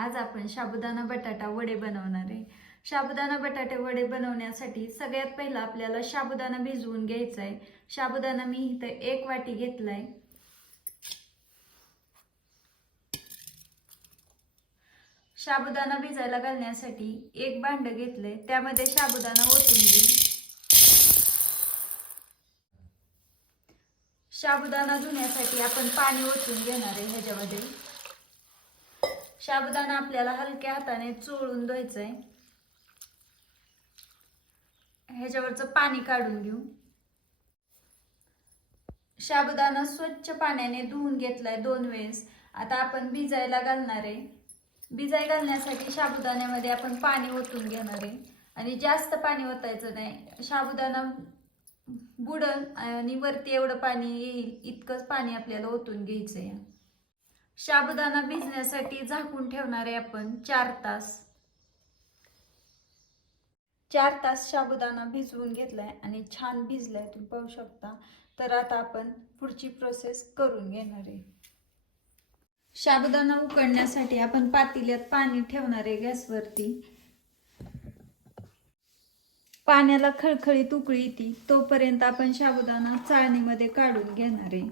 आज आपण साबुदाणा बटाटा वडे बनवणार आहे। साबुदाणा बटाटे वडे बनवण्यासाठी सगळ्यात पहिला आपल्याला साबुदाणा भिजवून घ्यायचा आहे। साबुदाणा मी इथे 1 वाटी घेतलाय। साबुदाणा भिजायला घालण्यासाठी 1 भांड घेतले, त्यामध्ये साबुदाणा ओतून घेऊ। साबुदाणा धुण्यासाठी आपण पाणी ओतून घेणार आहे। ह्याच्यामध्ये साबुदाणा आपल्याला हलक्या हाताने चोळून धुवायचा आहे। ह्याच्यावरचं पाणी काढून घेऊ। साबुदाणा स्वच्छ पाण्याने धुवून घेतलाय 2 वेळेस। आता आपण भिजायला घालणार आहे। भिजायला घालण्यासाठी साबुदाण्यामध्ये आपण पाणी ओतून घेणार आहे आणि जास्त पाणी ओतायचं नाही। साबुदाणा बुडल आणि वरती एवढं पाणी येईल इतकंच पाणी आपल्याला ओतून घ्यायचंय। साबुदाणा भिजण्यासाठी झाकून ठेवणार आहे आपण 4 तास। 4 तास साबुदाणा भिजवून घेतलाय आणि छान भिजलाय, तुम्ही पाहू शकता। तर आता आपण पुढची प्रोसेस करून घेणार आहे। साबुदाणा उकडण्यासाठी आपण पातेल्यात पाणी ठेवणार आहे गॅसवरती। पाण्याला खळखळीत उकळी येते तोपर्यंत आपण साबुदाणा चाळणीमध्ये काढून घेणार आहे।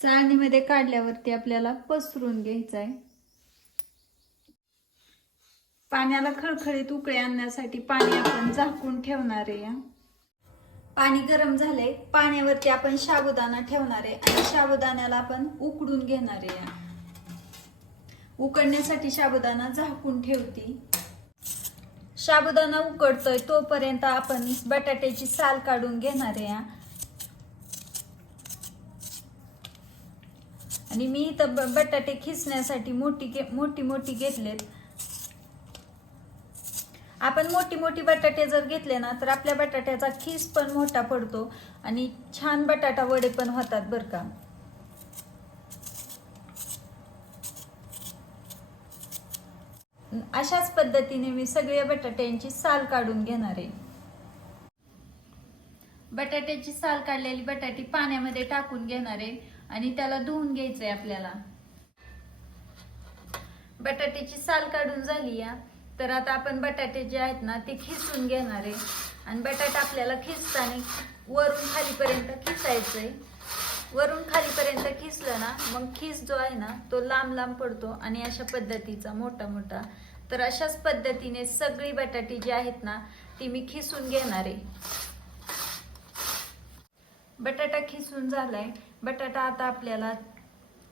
चाळणीमध्ये काढल्यावरती आपल्याला पसरून घ्यायचं आहे। पाण्याला खळखळीत उकळी आणण्यासाठी पाणी आपण झाकून ठेवणार आहे। पाणी गरम झाले, पाण्यावरती आपण साबुदाणा ठेवणार आहे आणि साबुदाण्याला आपण उकडून घेणार आहे। उकडण्यासाठी साबुदाणा झाकून ठेवते। साबुदाणा उकडतोय तोपर्यंत आपण बटाट्याची साल काढून घेणार आहे आणि मी इथं बटाटे खिसण्यासाठी मोठी घेतलेत। आपण मोठी बटाटे जर घेतले ना तर आपल्या बटाट्याचा खिस पण मोठा पडतो आणि छान बटाटा वडे पण होतात बरं का। अशाच पद्धतीने मी सगळ्या बटाट्यांची साल काढून घेणार आहे। बटाट्याची साल काढलेली बटाटी पाण्यामध्ये टाकून घेणार आहे आणि त्याला धुवून घ्यायचंय आपल्याला। बटाट्याची साल काढून झाली तर आता आपण बटाटे जे आहेत ना ते खिसून घेणार आहे आणि बटाटा आपल्याला खिसताना वरून खालीपर्यंत खिसायचंय। वरून खालीपर्यंत खिसलं ना मग खिस जो आहे ना तो लांब पडतो आणि अशा पद्धतीचा मोठा। तर अशाच पद्धतीने सगळी बटाटी जी आहेत ना ती मी खिसून घेणार आहे। बटाटा खिसून झालाय। बटाटा आता आपल्याला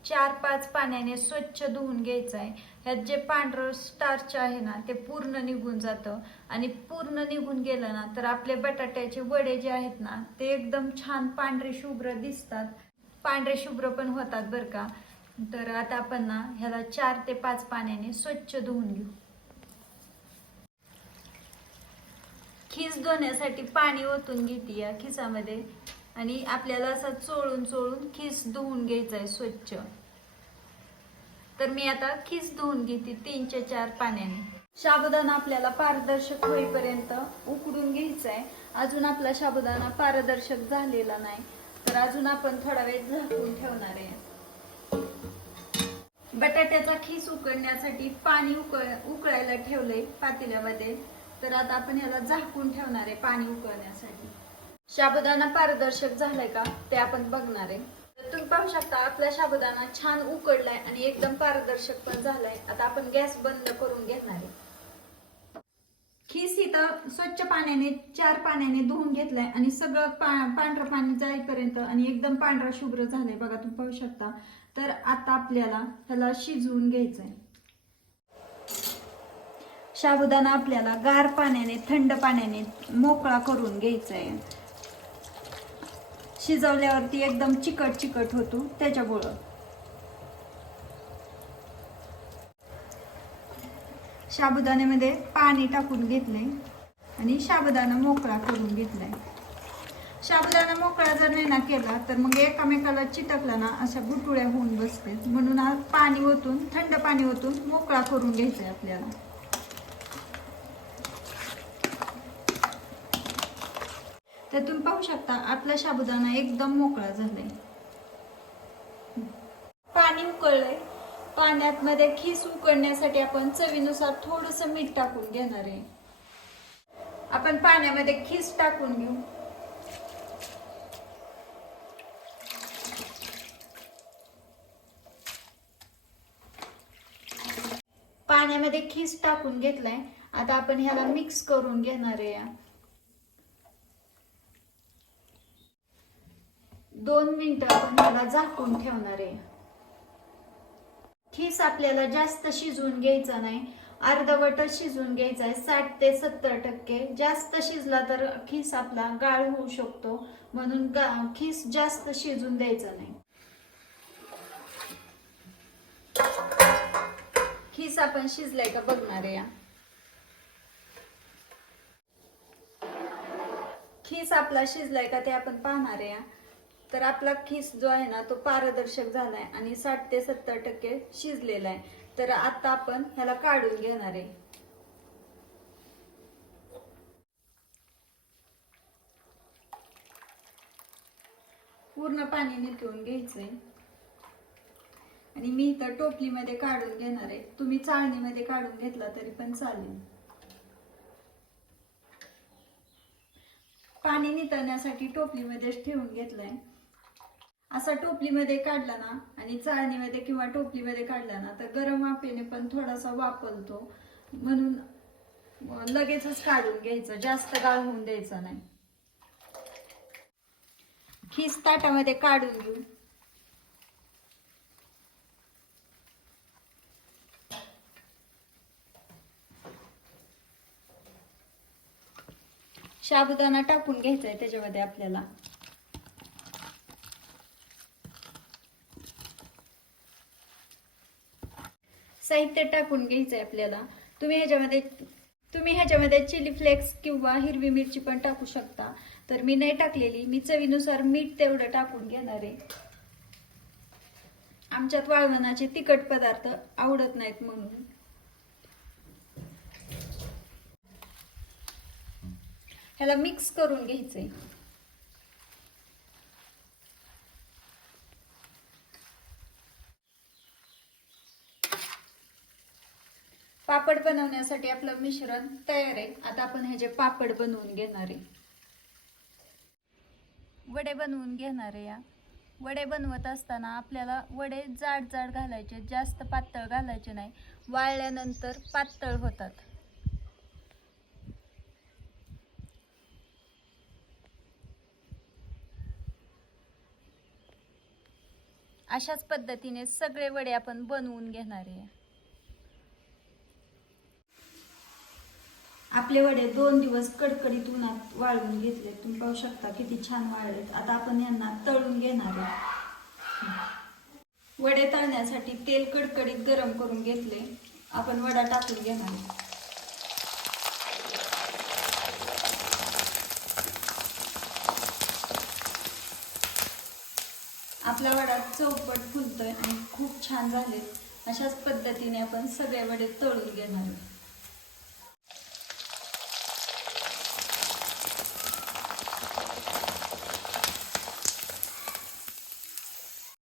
4-5 पाण्याने स्वच्छ धुवून घ्यायचा आहे। ह्यात जे पांढरं स्टार्च आहे ना ते पूर्ण निघून जातं आणि पूर्ण निघून गेलं ना तर आपले बटाट्याचे वडे जे आहेत ना ते एकदम छान पांढरे शुभ्र दिसतात, पांढरे शुभ्र पण होतात बरं का। तर आता आपण ना ह्याला 4 ते 5 पाण्याने स्वच्छ धुवून घेऊ। खिस धुण्यासाठी पाणी ओतून घेते या खिसामध्ये आणि आपल्याला असं चोळून खिस धुवून घ्यायचा आहे स्वच्छ। तर मी आता खिस धुवून घेते 3 ते 4 पाण्याने। साबुदाणा आपल्याला पारदर्शक होईपर्यंत उकडून घ्यायचा आहे। अजून आपला साबुदाणा पारदर्शक झालेला नाही तर अजून आपण थोडा वेळ झाकून ठेवणार आहे। बटाट्याचा खिस उकडण्यासाठी पाणी उकळायला ठेवलंय पातेल्यामध्ये। तर आता आपण याला झाकून ठेवणार आहे पाणी उकळण्यासाठी। साबुदाणा पारदर्शक झालाय का ते आपण बघणार आहे। तुम्ही पाहू शकता आपला साबुदाणा छान उकडलाय आणि एकदम पारदर्शक पण झालाय। आता आपण गॅस बंद करून घेणार आहे। खिस इथं स्वच्छ पाण्याने 4 पाण्याने धुवून घेतलाय आणि सगळं पांढरं पाणी जाईपर्यंत आणि एकदम पांढरा शुभ्र झालाय बघा, तुम्ही पाहू शकता। तर आता आपल्याला ह्याला शिजवून घ्यायचंय। साबुदाणा आपल्याला गार पाण्याने थंड पाण्याने मोकळा करून घ्यायचा आहे। शिजवल्यावरती एकदम चिकट होतो त्याच्यामुळं। साबुदाण्यामध्ये पाणी टाकून घेतले आणि साबुदाणा मोकळा करून घेतलाय। साबुदाणा मोकळा जर नाही ना केला तर मग एकामेकाला चिटकला ना अशा गुटुळ्या होऊन बसते। म्हणून पाणी ओतून थंड पाणी ओतून मोकळा करून घ्यायचा आपल्याला। तर तुम्ही पाहू शकता आपला साबुदाणा एकदम मोकळा झालाय. पाणी उकळलंय. पाण्यात मध्ये खीस उकळण्यासाठी आपण चवीनुसार थोडंसं मीठ टाकून घेणार आहे. आपण पाण्यामध्ये खीस टाकून घेऊ. पाण्यामध्ये खीस टाकून घेतलाय. आता आपण ह्याला मिक्स करून घेणार आहे. 2 मिनिटं आपण ह्याला झाकून ठेवणार आहे. खीस आपल्याला जास्त शिजवून घ्यायचा नाही, अर्धवट शिजवून घ्यायचा आहे. 60 ते 70%. जास्त शिजला तर खीस आपला गाळ होऊ शकतो, म्हणून खीस जास्त शिजून द्यायचा नाही. खीस आपण शिजलाय का बघणार आहे. खीस आपला शिजलाय का ते आपण पाहणार आहे. तर आपला खीस जो आहे ना तो पारदर्शक झालाय आणि 60 ते 70% शिजलेला आहे. तर आता आपण ह्याला काढून घेणार आहे. पूर्ण पाणी निथळून घ्यायचंय आणि मी इथं टोपलीमध्ये काढून घेणार आहे. तुम्ही चाळणीमध्ये काढून घेतला तरी पण चालेल. पाणी निथळण्यासाठी टोपलीमध्येच ठेवून घेतलंय. असा टोपलीमध्ये काढला ना आणि चाळणीमध्ये किंवा टोपलीमध्ये काढला ना तर गरम वाफेने पण थोडासा वाफलतो, म्हणून लगेचच काढून घ्यायचं, जास्त गाळ होऊन द्यायचा नाही. खीस ताटामध्ये काढून घेऊ. साबुदाणा टाकून घ्यायचा आहे त्याच्यामध्ये आपल्याला. साहित्य टाकून घ्यायचंय आपल्याला. तुम्ही ह्याच्यामध्ये चिली फ्लेक्स किंवा हिरवी मिरची पण टाकू शकता. तर मी नाही टाकलेली. मी चवीनुसार मीठ तेवढं टाकून घेणार आहे. आमच्यात वाळवणाचे तिखट पदार्थ आवडत नाहीत म्हणून. ह्याला मिक्स करून घ्यायचंय. पापड बनवण्यासाठी आपलं मिश्रण तयार आहे. आता आपण ह्याचे पापड बनवून घेणार आहे. वडे बनवून घेणार आहे. वडे बनवत असताना आपल्याला वडे जाड जाड घालायचे, जास्त पातळ घालायचे नाही. वाळल्यानंतर पातळ होतात. अशाच पद्धतीने सगळे वडे आपण बनवून घेणार आहे. आपले वडे 2 दिवस कडकडीत उन्हात वाळवून घेतले. तुम्ही पाहू शकता किती छान वाळलेत. आता आपण यांना तळून घेणार आहे. वडे तळण्यासाठी तेल कडकडीत गरम करून घेतले. आपण वडा टाकून घेणार आहे. आपला वडा चौपट फुलतोय आणि खूप छान झाले. अशाच पद्धतीने आपण सगळे वडे तळून घेणार आहे.